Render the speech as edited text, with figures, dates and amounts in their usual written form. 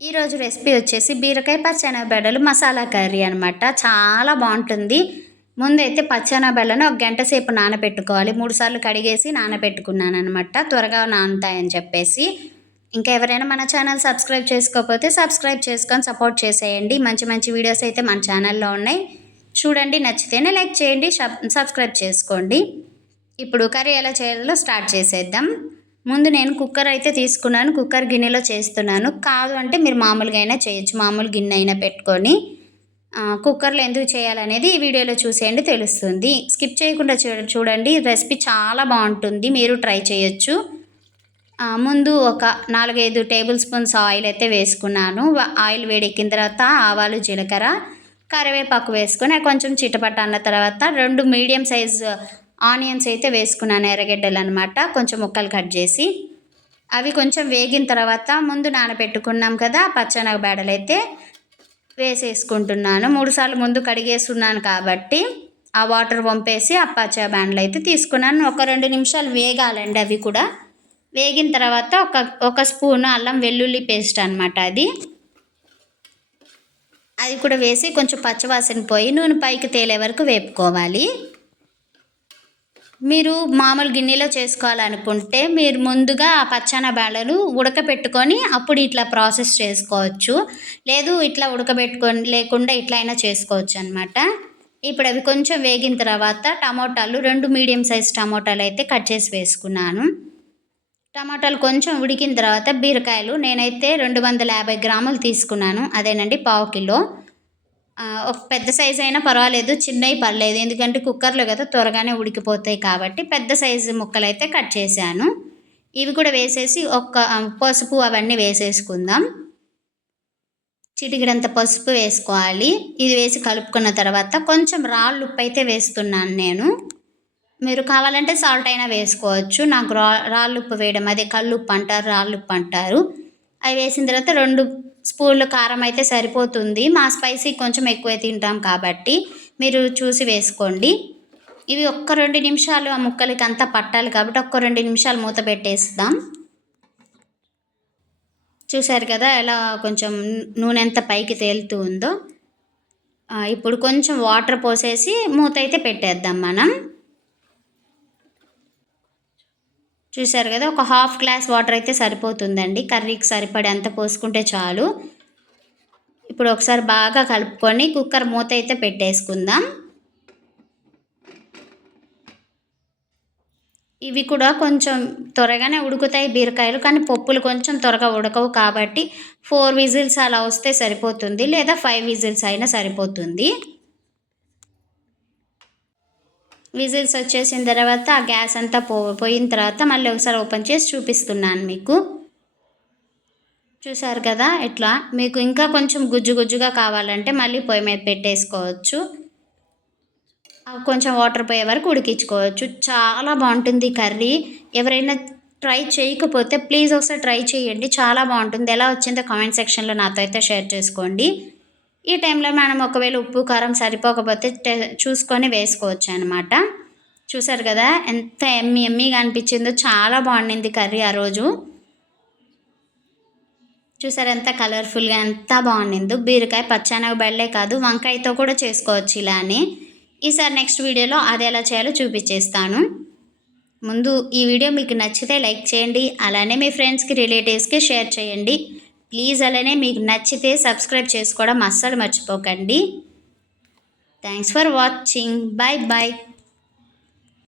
ఈరోజు రెసిపీ వచ్చేసి బీరకాయ పచ్చెనగబెడలు మసాలా కర్రీ అనమాట. చాలా బాగుంటుంది. ముందైతే పచ్చెనగబెడలను ఒక గంట సేపు నానబెట్టుకోవాలి. 3 సార్లు కడిగేసి నానబెట్టుకున్నాను అనమాట, త్వరగా నానుతాయని చెప్పేసి. ఇంకా ఎవరైనా మన ఛానల్ సబ్స్క్రైబ్ చేసుకోకపోతే సబ్స్క్రైబ్ చేసుకొని సపోర్ట్ చేసేయండి. మంచి మంచి వీడియోస్ అయితే మన ఛానల్లో ఉన్నాయి, చూడండి. నచ్చితేనే లైక్ చేయండి, సబ్స్క్రైబ్ చేసుకోండి. ఇప్పుడు కర్రీ ఎలా చేయాలో స్టార్ట్ చేసేద్దాం. ముందు నేను కుక్కర్ అయితే తీసుకున్నాను, కుక్కర్ గిన్నెలో చేస్తున్నాను. కాదు అంటే మీరు మామూలుగా అయినా చేయొచ్చు, మామూలు గిన్నె అయినా పెట్టుకొని. కుక్కర్లో ఎందుకు చేయాలనేది ఈ వీడియోలో చూసేయండి, తెలుస్తుంది. స్కిప్ చేయకుండా చూడండి, రెసిపీ చాలా బాగుంటుంది, మీరు ట్రై చేయొచ్చు. ముందు ఒక 4-5 టేబుల్ స్పూన్స్ ఆయిల్ అయితే వేసుకున్నాను. ఆయిల్ వేడెక్కిన తర్వాత ఆవాలు, జీలకర్ర, కరివేపాకు వేసుకొని కొంచెం చిటపట అన్న తర్వాత 2 మీడియం సైజ్ ఆనియన్స్ అయితే వేసుకున్నాను, ఎర్రగడ్డలు అనమాట, కొంచెం ముక్కలు కట్ చేసి. అవి కొంచెం వేగిన తర్వాత ముందు నానబెట్టుకున్నాం కదా పచ్చెనగబెడలు అయితే వేసేసుకుంటున్నాను. 3 సార్లు ముందు కడిగేస్తున్నాను కాబట్టి ఆ వాటర్ వంపేసి ఆ పచ్చెనగబెడలు అయితే తీసుకున్నాను. ఒక 2 నిమిషాలు వేగాలండి. అవి కూడా వేగిన తర్వాత ఒక స్పూన్ అల్లం వెల్లుల్లి పేస్ట్ అనమాట, అది కూడా వేసి కొంచెం పచ్చివాసన పోయి నూనె పైకి తేలే వరకు వేపుకోవాలి. మీరు మామూలు గిన్నెలో చేసుకోవాలనుకుంటే మీరు ముందుగా పచ్చెనగబెడలు ఉడకపెట్టుకొని అప్పుడు ఇట్లా ప్రాసెస్ చేసుకోవచ్చు. లేదు ఇట్లా ఉడకబెట్టుకొని లేకుండా ఇట్లా అయినా చేసుకోవచ్చు అనమాట. ఇప్పుడు అవి కొంచెం వేగిన తర్వాత టమోటాలు 2 మీడియం సైజ్ టమోటాలు అయితే కట్ చేసి వేసుకున్నాను. టమాటాలు కొంచెం ఉడికిన తర్వాత బీరకాయలు నేనైతే 250 గ్రాములు తీసుకున్నాను, అదేనండి 1/2 కిలో. ఒక పెద్ద సైజు అయినా పర్వాలేదు, చిన్నవి పర్లేదు, ఎందుకంటే కుక్కర్లో కదా త్వరగానే ఉడికిపోతాయి కాబట్టి పెద్ద సైజు ముక్కలు అయితే కట్ చేశాను. ఇవి కూడా వేసేసి పసుపు అవన్నీ వేసేసుకుందాం. చిటికెడంత పసుపు వేసుకోవాలి. ఇది వేసి కలుపుకున్న తర్వాత కొంచెం రాళ్ళు ఉప్పు అయితే వేస్తున్నాను నేను. మీరు కావాలంటే సాల్ట్ అయినా వేసుకోవచ్చు. నాకు రాళ్ళు ఉప్పు వేయడం, అదే కల్లుప్పు అంటారు, రాళ్ళు ఉప్పు అంటారు. అవి వేసిన తర్వాత 2 స్పూన్లు కారం అయితే సరిపోతుంది. మా స్పైసీ కొంచెం ఎక్కువ తింటాం కాబట్టి మీరు చూసి వేసుకోండి. ఇవి ఒక్క 2 నిమిషాలు ఆ ముక్కలకి అంతా పట్టాలి కాబట్టి ఒక్క 2 నిమిషాలు మూత పెట్టేస్తాం. చూసారు కదా ఎలా కొంచెం నూనె ఎంత పైకి తేలుతూ ఉందో. ఇప్పుడు కొంచెం వాటర్ పోసేసి మూత అయితే పెట్టేద్దాం మనం. చూసారు కదా, ఒక 1/2 గ్లాస్ వాటర్ అయితే సరిపోతుందండి, కర్రీకి సరిపడేంత పోసుకుంటే చాలు. ఇప్పుడు ఒకసారి బాగా కలుపుకొని కుక్కర్ మూత అయితే పెట్టేసుకుందాం. ఇవి కూడా కొంచెం త్వరగానే ఉడుకుతాయి బీరకాయలు, కానీ పప్పులు కొంచెం త్వరగా ఉడకవు కాబట్టి 4 విజిల్స్ అలా వస్తే సరిపోతుంది, లేదా 5 విజిల్స్ అయినా సరిపోతుంది. విజిల్స్ వచ్చేసిన తర్వాత ఆ గ్యాస్ అంతా పోయిన తర్వాత మళ్ళీ ఒకసారి ఓపెన్ చేసి చూపిస్తున్నాను మీకు. చూసారు కదా ఇట్లా. మీకు ఇంకా కొంచెం గుజ్జు గుజ్జుగా కావాలంటే మళ్ళీ పొయ్యి మీద పెట్టేసుకోవచ్చు, కొంచెం వాటర్ పోయే వరకు ఉడికించుకోవచ్చు. చాలా బాగుంటుంది కర్రీ. ఎవరైనా ట్రై చేయకపోతే ప్లీజ్ ఒకసారి ట్రై చేయండి, చాలా బాగుంటుంది. ఎలా వచ్చిందో కామెంట్ సెక్షన్లో నాతో అయితే షేర్ చేసుకోండి. ఈ టైంలో మనం ఒకవేళ ఉప్పు కారం సరిపోకపోతే చూసుకొని వేసుకోవచ్చు అనమాట. చూసారు కదా ఎంత ఎమ్మీగా అనిపించిందో, చాలా బాగుండింది కర్రీ ఆ రోజు. చూసారు ఎంత కలర్ఫుల్గా ఎంత బాగుండిందో. బీరకాయ పచ్చెనగబెడలే కాదు, వంకాయతో కూడా చేసుకోవచ్చు ఇలానే. ఈసారి నెక్స్ట్ వీడియోలో అది ఎలా చేయాలో చూపించేస్తాను. ముందు ఈ వీడియో మీకు నచ్చితే లైక్ చేయండి, అలానే మీ ఫ్రెండ్స్కి రిలేటివ్స్కి షేర్ చేయండి ప్లీజ్. అలానే మీకు నచ్చితే సబ్స్క్రైబ్ చేసుకోవడం అస్సలు మర్చిపోకండి. Thanks for watching. Bye bye.